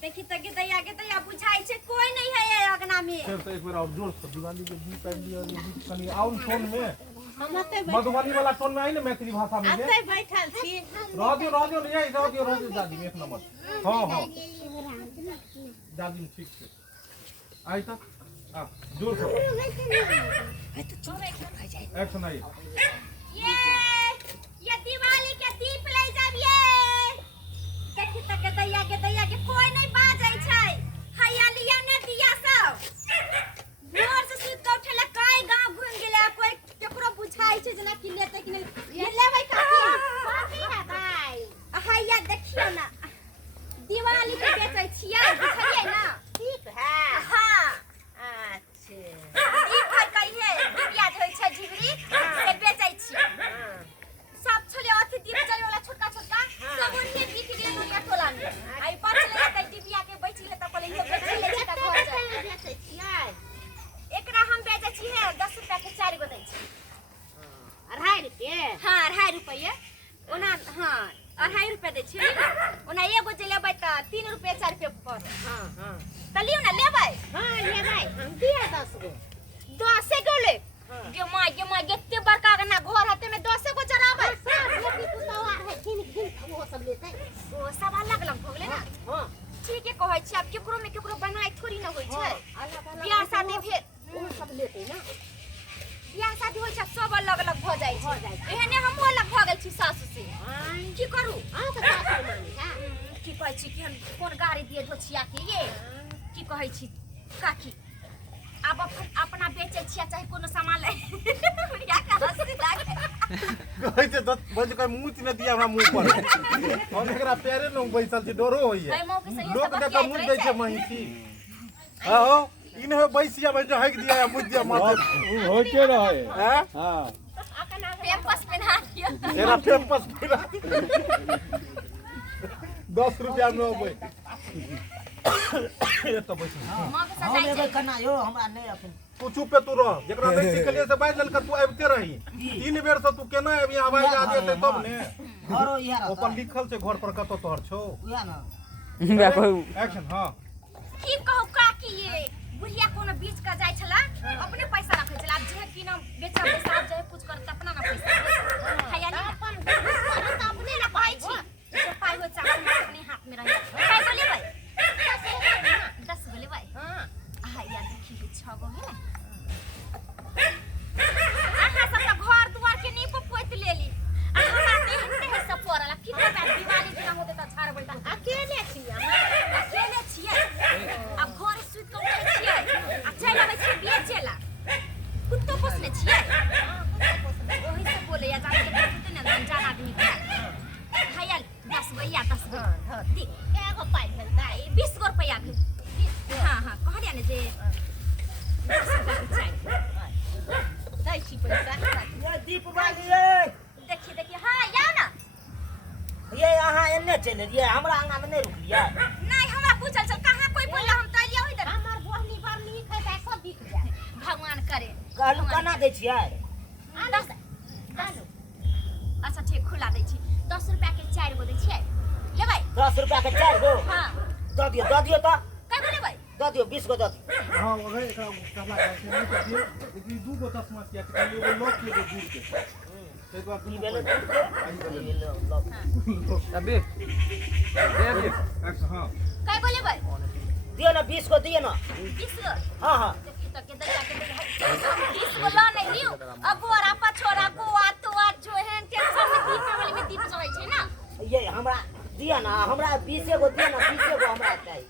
देखी त के दैया बुझाई छे कोई नहीं है ये अगना में। फिर तो एक बार और जोर से दिवाली के गीत पहन दिया गीत कनी आउन टोन में हम अते मधुबनी वाला टोन में आई ना मैथिली भाषा में अते बैठल छी। रह दियो नहीं दादी एक नंबर। हां दादी ठीक से आई तक आ जोर से एक्शन आई ये दिवाली के दीप ले जाबिए। देखी त के दैया के कोई नहीं बाजै छै। हैया लिया ने दिया सब भोर से सुत के उठले कई गांव घूम गेले कोई केकरो बुझाई छै जना कि लेते कि नहीं ये लेबै काकी है भाई। हैया देखियो ना दिवाली के बेचै छियै बुझलियै ना। ठीक है हां अच्छा दीप है कहिए दिया होय छै झिगरी से बेचै छियै। सब छले अथी दीप जले वाला छोटका सब ओने बिक गेल ओने टोला में। आई बचले त डिबिया के बैठले त कहले ये बेच ले छी त घर जा बेचै छियै। एकरा हम बेचै छी है 10 रुपया के 4 गो दै छी। 2.5 रुपए। हां 2.5 रुपया ओना हां 2.5 रुपया दै छी ना। ओना एगो जे लेबै त 3 रुपया 4 रुपया पर। हां त लियो ना लेबै। हां लेबै हम दिया 10 गो। 10 गो ले गे माय एते बड़का गना घर हते में 10 गो चराबै। सब बेटी पुतवा है किन वो सब लेतै। ओ सब अलग अलग भ गेलै ना। हां ठीक है कहै छी अब केकरो में केकरो बनाई थोड़ी ना होय छै। अलग बियाह शादी भेल वो सब लेतै ना। बियाह शादी होय छै सब अलग अलग भ जाय छै। एहने हमहु अलग भ गेल छी सासु से। की करू आ त सासु मानी है। की कहै छी कि हम कोन गाड़ी दिए धोछिया के ये की कहै छी काकी अब अपना बेचे छिया चाहे कोनो सामान ले या का हंसी लागे कहै छै 10 बजे का मुंह न दिया हमरा मुंह पर हम एकरा पैरे न बैसल छी डरो होइए लोग देख के मुंह दै छै महिसी हां इन हो बैसिया में जो हक दिया मुंह दिया माथे होते रहे हैं हां पेम्पस पहना दियो तेरा पेम्पस फिरा 10 रुपया में होबै ये तो बैठ मां के हम सजाई लेबै छै। कना यो हमरा नै अपन तू चुप पे तू रह जेकरा नहीं सिखलिए से बाज ललका तू आबते रही 3 बेर से तू केना आबी आवाज आ जेते तब ने घरो इहा ऊपर लिखल छै घर पर कतो तोहर छौ उहा न एक्शन हां की कहू काकी ये बुढ़िया कोनो बीच का जाय छला अपने पैसा रखै छला अब जे कि ना बेचा हिसाब जे कुछ कर अपना ना पैसा हैया ना अपन त अपने ना पाई छी जे पाई हो चाहे अपने हाथ में रहे काय बोले भाई 10 बोले भाई हां हैया देखी 6 गो है आहा सब घर दुआर के नींव पोत लेली आ हमरा ते है सब पड़ला की पता दिवाली दिन होते त छाड़ बैठा अकेले छियै अब घर सुत के उठै छियै आ चल आबै छियै बेचेला कुत्तो पोसले छियै ओही से बोले या जाने के कहते ने अनजान आदमी के हैया 10 गो 10 गो दी एगो पाई भेल दाई 20 गो रुपया भेल हां कहलिया ने जे 10 गो चाहिए दै छी पैसा ये दीप बाजिए देखी हां या ना ये अहाँ एन्ने चले रिए हमरा आंगा में नै रुकलिए नहीं हमरा पूछल छ कहां कोई बोला हम तलिया होई दर हमर बोहनी पर नीक है त सब बिक जाए। भगवान करे कहलु कना दै छियै 10 अच्छा ठीक खुला दै छी 10 रुपया के 4 गो दै छियै लेबै 10 रुपया के 4 गो हां द दियो त काय गो लेबै द दियो 20 गो द दियो हां अगर एकरा कहला छै नहीं तो लेकिन 2 गो 10 मास किया के एगो लोक के दूर के एक बार ई बेले लो अबे दे एक्शन हां काय गो लेबै दियो ना 20 गो दियो ना 20 गो हां देखी त के दैया के 20 गो ला नहीं लियो अगोरा पछोरा गोवा तो जो है टेंशन में दीपावली में दीप जलै छै ना ये हमरा दिया ना हमरा 20 गो दियो ना 20 गो हमरा चाहिए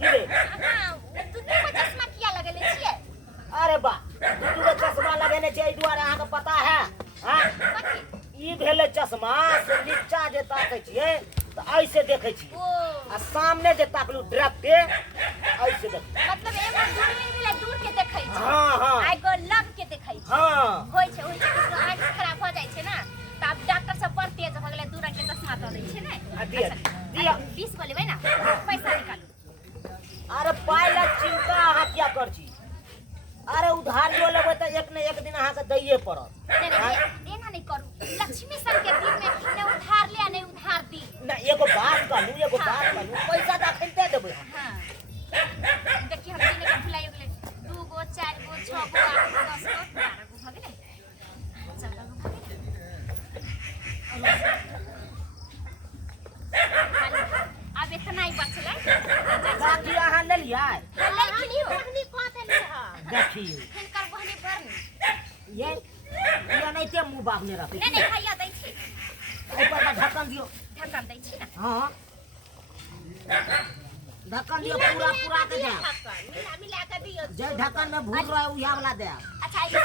की रे हां तू को चश्मा किया लगेले छियै अरे बा दू गो चश्मा लगेने छै एहि दुआरे अहाँके पता है हां ई भेले चश्मा से नीचा जे ताकै छियै त ऐसे देखै छी ओ आ सामने जे ताकलू डायरेक्टे ऐसे देख मतलब एगो दूर में मिले दूर के देखै छै हां आई गो लग के देखै छै हां होय छै किछो आँख खराब हो जाय छै ना त अब डॉक्टर सब पर तेज भ गेलै दूर रंग के चश्मा द दै छै ना दिया 20 गो लेबै ना पैसा निकालू अरे पाइ ला चिंता अहाँ क्या कर छी अरे उधारियो लेबै त एक ने एक दिन अहाँके दैये पड़त एना नहीं करू लक्ष्मी सन के दिन में ने उधार ले ने उधार दी नहीं एगो बात कहलू पैसा त अखन दे देबै हम। हाँ देखिए हम दिन के फुलाई गेले 2 गो 4 गो 6 गो 8 गो 10 गो 12 गो हो गेले 14 गो हो गेले अब इतना ही बचले बाकी अहाँ ले लियै लेकिन यो कहनी कहते नहीं है देखियो हिनकर बहनी बरनी ये नहीं ते मुंह बापने रहतै नहीं भैया दै छी एहि पर का ढक्कन दियो ढक्कन दै छी ना हाँ ढक्कन दियो पूरा के दे मिला मिला के दियो जे ढक्कन में भूल रहे उहा वाला दे अच्छा ये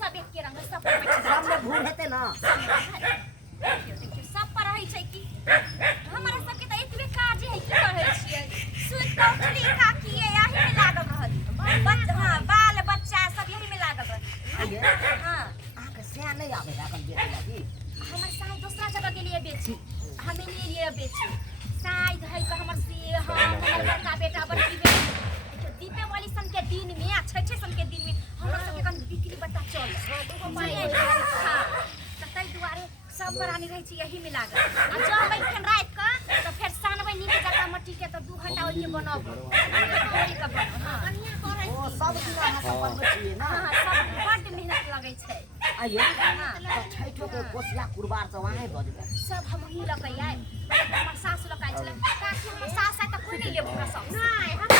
सब एक के रंग सब पर बैठ सब में भूल हेतै ना देखियो सब पर रहै छै कि हमरा सबके त एतबे काज है की कहै छियै सुत के उठली का किए यही में लागल रहल हां बाल बच्चा सब यही में लागल रहल आइए हां अहाँ के से नहीं आवे ढक्कन बेचे लागी हमर साई दूसरा जगह के लिए बेची हमें लिए बेची साई है का हमर से हमर बड़का बेटा बड़की बेटी दीपे वाली सन के दिन में आ छठे सन के दिन में हमरा सबके कन बिक्री बट्टा चल दूगो पाई हां तै दुआरे सब प्राणी रहै छी यही में लागल आ जब बैठन रात का तो फिर सानबै नीचे जाता मट्टी के तो 2 घंटा ओइए बनाब थोड़ी का बन हां बढ़िया करे ओ सब दिन अहाँ सब बनबै छियै ना हां सब बड़ मेहनत लगै छै आइए हां तो छैठो के कोसिया कुरबार सब अहाँ बजबै सब हम ही लकै आइ हमर सास लकै छलै ताकि हमर सास आइ त कोई नहीं लेब हमरा सब नहीं हम